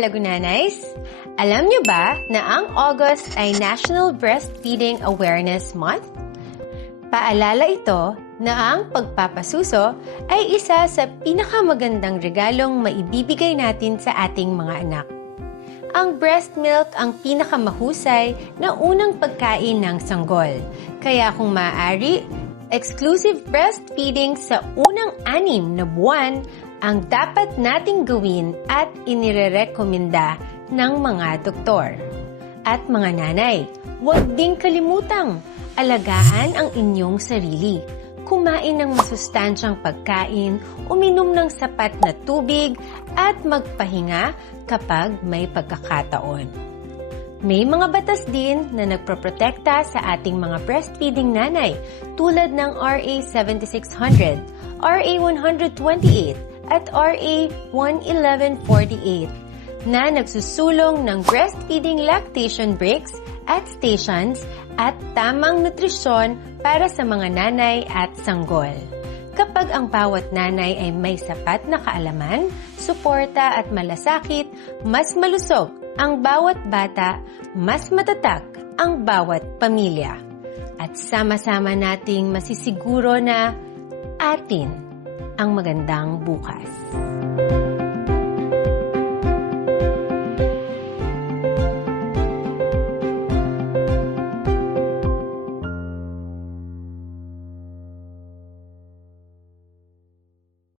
mga lagunanays! Alam niyo ba na ang August ay National Breastfeeding Awareness Month? Paalala ito na ang pagpapasuso ay isa sa pinakamagandang regalong maibibigay natin sa ating mga anak. Ang breast milk ang pinakamahusay na unang pagkain ng sanggol. Kaya kung maaari, exclusive breastfeeding sa unang 6 na buwan ang dapat nating gawin at inirerekomenda ng mga doktor. At mga nanay, huwag ding kalimutang alagaan ang inyong sarili. Kumain ng masustansyang pagkain, uminom ng sapat na tubig, at magpahinga kapag may pagkakataon. May mga batas din na nagproprotekta sa ating mga breastfeeding nanay tulad ng RA 7600, RA 128, at RA 1148 na nagsusulong ng breastfeeding lactation breaks at stations at tamang nutrisyon para sa mga nanay at sanggol. Kapag ang bawat nanay ay may sapat na kaalaman, suporta at malasakit, mas malusog ang bawat bata, mas matatag ang bawat pamilya. At sama-sama nating masisiguro na atin ang magandang bukas.